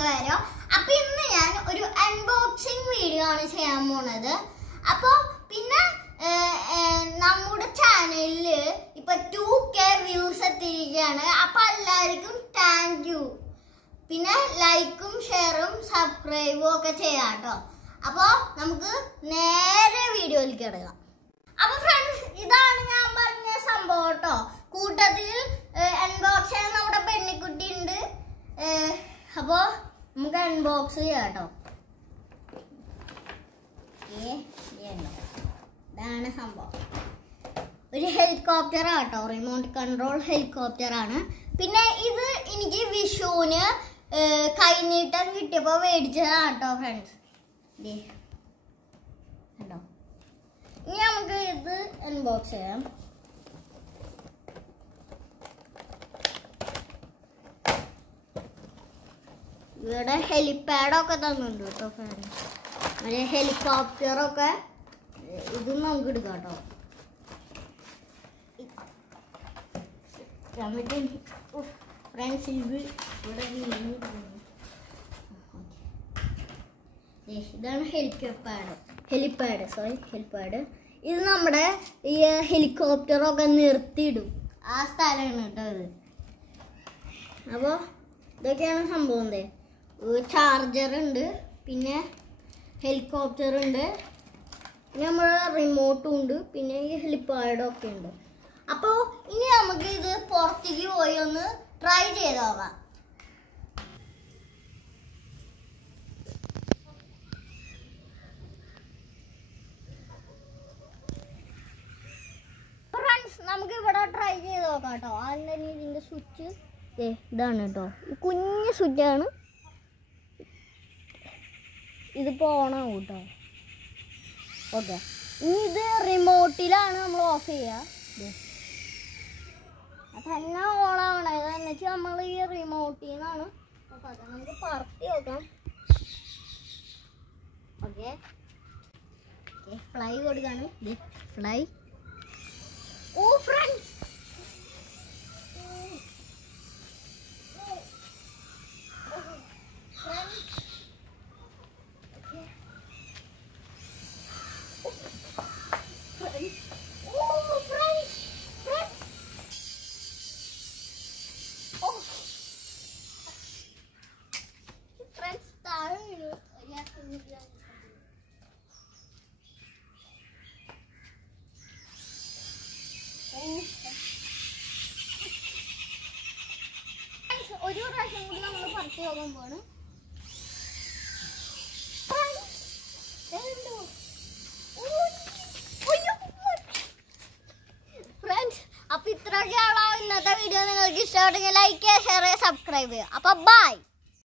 മംഗളവാരം. അപ്പോൾ ഇന്ന് ഞാൻ ഒരു അൺബോക്സിംഗ് വീഡിയോ ആണ് ചെയ്യാൻ പോകുന്നത്. അപ്പോൾ പിന്നെ നമ്മുടെ ചാനലിൽ ഇപ്പോൾ 2K വ്യൂസ് എത്തിയിരിക്കുകയാണ്. അപ്പോൾ എല്ലാവർക്കും താങ്ക് യു. പിന്നെ ലൈക്കും ഷെയറും സബ്സ്ക്രൈബും ഒക്കെ ചെയ്യാം കേട്ടോ. അപ്പോൾ നമുക്ക് നേരെ വീഡിയോയിലേക്ക് കിടക്കാം. അപ്പോൾ ഫ്രണ്ട്സ്, ഇതാണ് ഞാൻ പറഞ്ഞ സംഭവം കേട്ടോ. കൂട്ടത്തിൽ അൺബോക്സ് ചെയ്യാൻ നമ്മുടെ പെണ്ണിക്കുട്ടി ഉണ്ട്. അപ്പോൾ നമുക്ക് അൺബോക്സ് ചെയ്യാം കേട്ടോ. ഇതാണ് സംഭവം. ഒരു ഹെലികോപ്റ്റർ ആട്ടോ, റിമോട്ട് കൺട്രോൾ ഹെലികോപ്റ്റർ ആണ്. പിന്നെ ഇത് എനിക്ക് വിഷുവിന് കൈനീട്ടം കിട്ടിയപ്പോൾ മേടിച്ചതാണ് കേട്ടോ ഫ്രണ്ട്സ്. കേട്ടോ, ഇനി നമുക്ക് ഇത് അൺബോക്സ് ചെയ്യാം. ഇവിടെ ഹെലിപാഡൊക്കെ തന്നിട്ടുണ്ട് കേട്ടോ ഫ്രണ്ട്സ്. മറ്റേ ഹെലികോപ്റ്ററൊക്കെ ഇതും നമുക്ക് എടുക്കാം കേട്ടോ. ഫ്രണ്ട്സ്, ഇത് ഇവിടെ ഇതാണ് ഹെലിപാഡ്. ഇത് നമ്മുടെ ഈ ഹെലികോപ്റ്ററൊക്കെ നിർത്തിയിടും ആ സ്ഥലമാണ് കേട്ടോ ഇത്. അപ്പോൾ ഇതൊക്കെയാണ് സംഭവം. ചാർജർ ഉണ്ട്, പിന്നെ ഹെലികോപ്റ്റർ ഉണ്ട്, പിന്നെ നമ്മുടെ റിമോട്ടും ഉണ്ട്, പിന്നെ ഈ ഹെലിപാഡൊക്കെ ഉണ്ട്. അപ്പോൾ ഇനി നമുക്ക് ഇത് പുറത്തേക്ക് പോയി ഒന്ന് ട്രൈ ചെയ്ത് നോക്കാം. ഫ്രണ്ട്സ്, നമുക്ക് ഇവിടെ ട്രൈ ചെയ്ത് നോക്കാം കേട്ടോ. ആദ്യം തന്നെ ഇതിൻ്റെ സ്വിച്ച് ഇതാണ് കേട്ടോ. കുഞ്ഞ് സ്വിച്ചാണ്. ഇതിപ്പോൾ ഓണാവും കേട്ടോ. ഓക്കെ, ഇനി ഇത് റിമോട്ടിലാണ് നമ്മൾ ഓഫ് ചെയ്യുക. അതന്നെ ഓണാവണേ എന്ന് വെച്ചാൽ നമ്മൾ ഈ റിമോട്ടിൽ നിന്നാണ്. അപ്പോൾ അത് നമുക്ക് പറത്തി നോക്കാം. ഓക്കെ, ഫ്ലൈ കൊടുക്കാണ്. ഫ്ലൈ. ഓ ഫ്രണ്ട്സ്, ഒരു പ്രാവശ്യം കൂടി നമ്മൾ പറത്തി നോക്കുമ്പോഴാണ് ഫ്രണ്ട്സ്. അപ്പൊ ഇത്രയൊക്കെയാണോ ഇന്നത്തെ വീഡിയോ. നിങ്ങൾക്ക് ഇഷ്ടപ്പെട്ടെങ്കിൽ ലൈക്ക് ചെയ്യുക, ഷെയർ ചെയ്യുക, സബ്സ്ക്രൈബ് ചെയ്യുക. അപ്പൊ ബൈ.